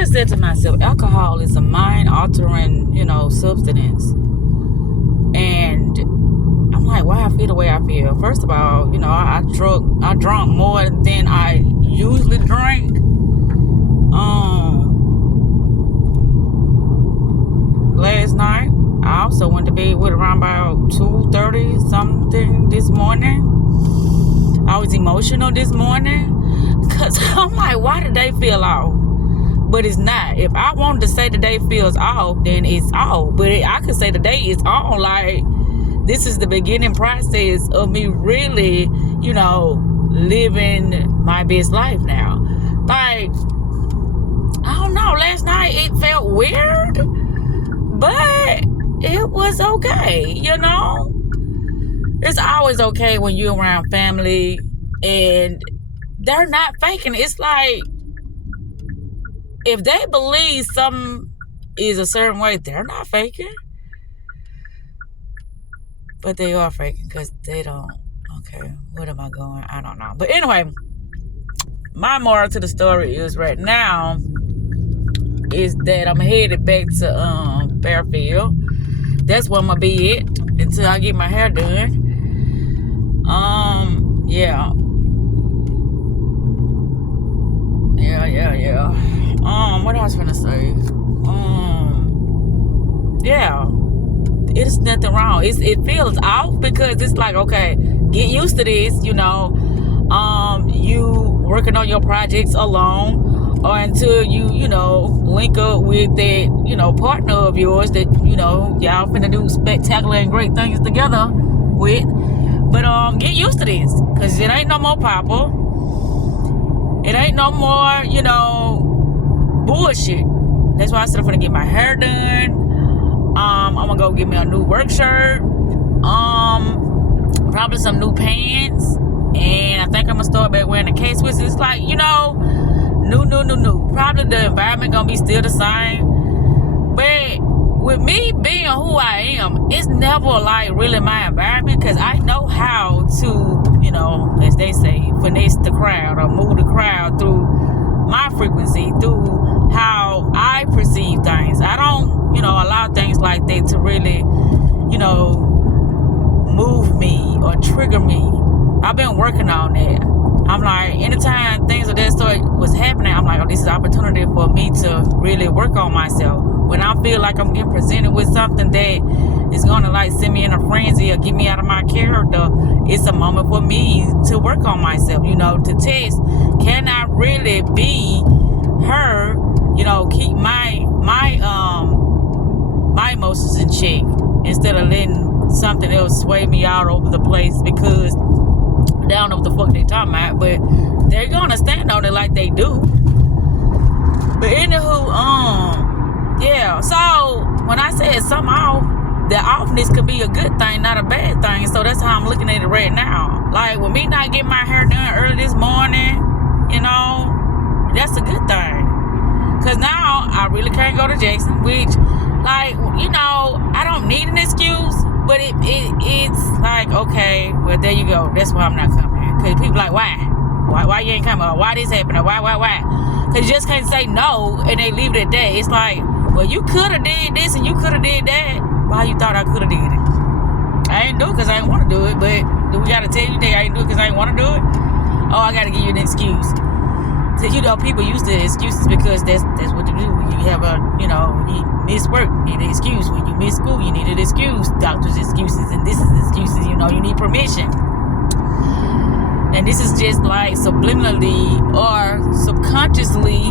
just said to myself, alcohol is a mind-altering, substance. And I'm like, why I feel the way I feel? First of all, I drunk more than I usually drink. Last night, I also went to bed with around about 2:30 something this morning. I was emotional this morning because I'm like, why did they feel off? But it's not. If I wanted to say the day feels off, then it's off. But I could say the day is on. Like, this is the beginning process of me really, living my best life now. Like, I don't know. Last night it felt weird, but it was okay, It's always okay when you're around family and they're not faking. It's like, if they believe something is a certain way, they're not faking. But they are faking because they don't. Okay, what am I going? I don't know. But anyway, my moral to the story is right now is that I'm headed back to Fairfield. That's where I'm going to be at until I get my hair done. Yeah. What else I was gonna say? Yeah, it's nothing wrong. It feels off because it's like, okay, get used to this. You working on your projects alone, or until you link up with that partner of yours that y'all finna do spectacular and great things together with. But get used to this, cause it ain't no more Papa. It ain't no more, bullshit. That's why I said I'm gonna get my hair done. I'm gonna go get me a new work shirt. Probably some new pants. And I think I'm gonna start back wearing the K-Swiss. It's like, new. Probably the environment gonna be still the same. But with me being who I am, it's never like really my environment, because I know how to, as they say, finesse the crowd or move the crowd through my frequency, through how I perceive things. I don't, allow things like that to really, move me or trigger me. I've been working on that. I'm like, anytime things of that sort was happening, I'm like, oh, this is an opportunity for me to really work on myself. When I feel like I'm getting presented with something that is going to like send me in a frenzy or get me out of my character, it's a moment for me to work on myself, to test, can I really be her, keep my emotions in check instead of letting something else sway me all over the place, because they don't know what the fuck they talking about, but they're gonna stand on it like they do. But anywho, yeah, so when I said something off, the offness could be a good thing, not a bad thing. So that's how I'm looking at it right now. Like, with me not getting my hair done early this morning, that's a good thing. Because now I really can't go to Jackson, which, like, I don't need an excuse, but it's like, okay, well, there you go. That's why I'm not coming. Because people like, why you ain't coming? Or why this happened? Why? Because you just can't say no and they leave it at that. It's like, well, you could have did this and you could have did that. Why you thought I could have did it? I ain't do it because I ain't want to do it. But do we got to tell you that I ain't do it because I ain't want to do it? Oh, I got to give you an excuse. So, people use the excuses because that's what they do. When you have when you miss work, you need an excuse. When you miss school, you need an excuse. Doctor's excuses, and this is excuses. You need permission. And this is just like subliminally or subconsciously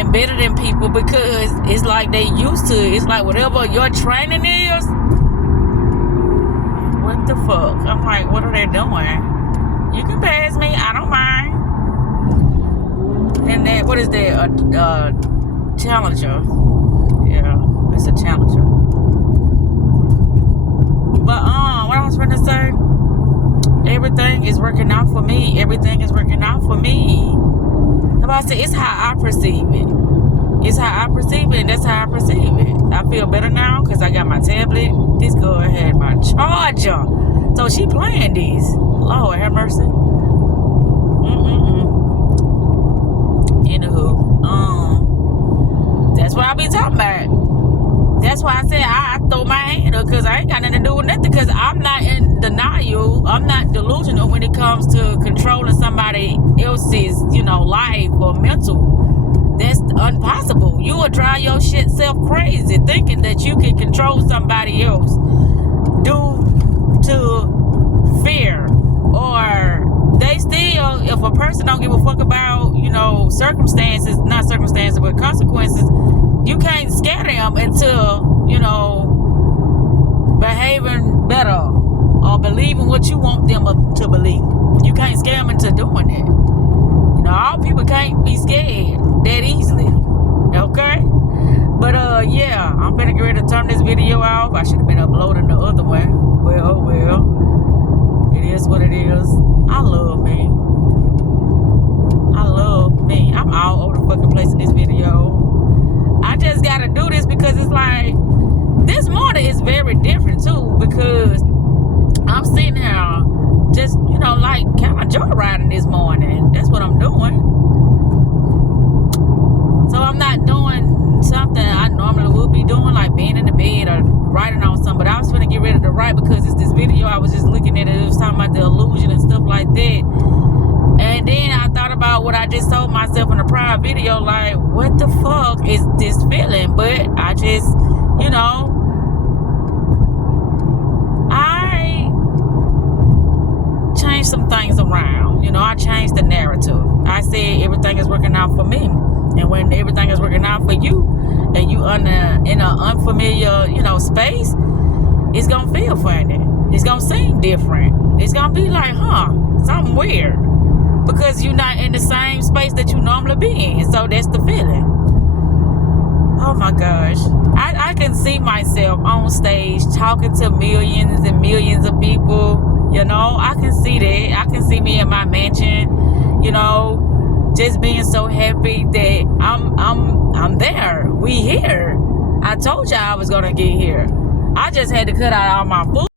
embedded in people, because it's like they used to. It's like whatever your training is. What the fuck? I'm like, what are they doing? You can pass me. I don't mind. And that, what is that? Challenger. Yeah, it's a challenger. But what I was trying to say, everything is working out for me. Everything is working out for me. Like I said, it's how I perceive it. It's how I perceive it, and that's how I perceive it. I feel better now because I got my tablet. This girl had my charger, so she playing this. Lord have mercy. Anywho, about. That's why I said I throw my hand up, because I ain't got nothing to do with nothing, because I'm not in denial. I'm not delusional when it comes to controlling somebody else's, life or mental. That's impossible. You will drive your shit self crazy thinking that you can control somebody else due to fear, or they still, if a person don't give a fuck about, not circumstances, but consequences, you can't scare them into, behaving better or believing what you want them to believe. You can't scare them into doing that. All people can't be scared that easily. Okay? But, yeah, I'm finna get ready to turn this video off. I should have been uploading the other one. Well. It is what it is. I love me. I'm all over the fucking place in this video. I just gotta do this because it's like, this morning is very different too, because I'm sitting here just, like kind of joyriding this morning. That's what I'm doing. So I'm not doing something I normally would be doing, like being in the bed or writing on something. But I was gonna get ready to write because it's this video I was just looking at. It was talking about the illusion and stuff like that. And then I thought about what I just told myself in a prior video, like, what the fuck is this feeling? But I just, I changed some things around. I changed the narrative. I said everything is working out for me. And when everything is working out for you, and you in an unfamiliar, space, it's gonna feel funny. It's gonna seem different. It's gonna be like, something weird. Because you're not in the same space that you normally be in. So that's the feeling. Oh my gosh. I can see myself on stage talking to millions and millions of people. I can see that. I can see me in my mansion, just being so happy that I'm there. We here. I told y'all I was gonna get here. I just had to cut out all my food.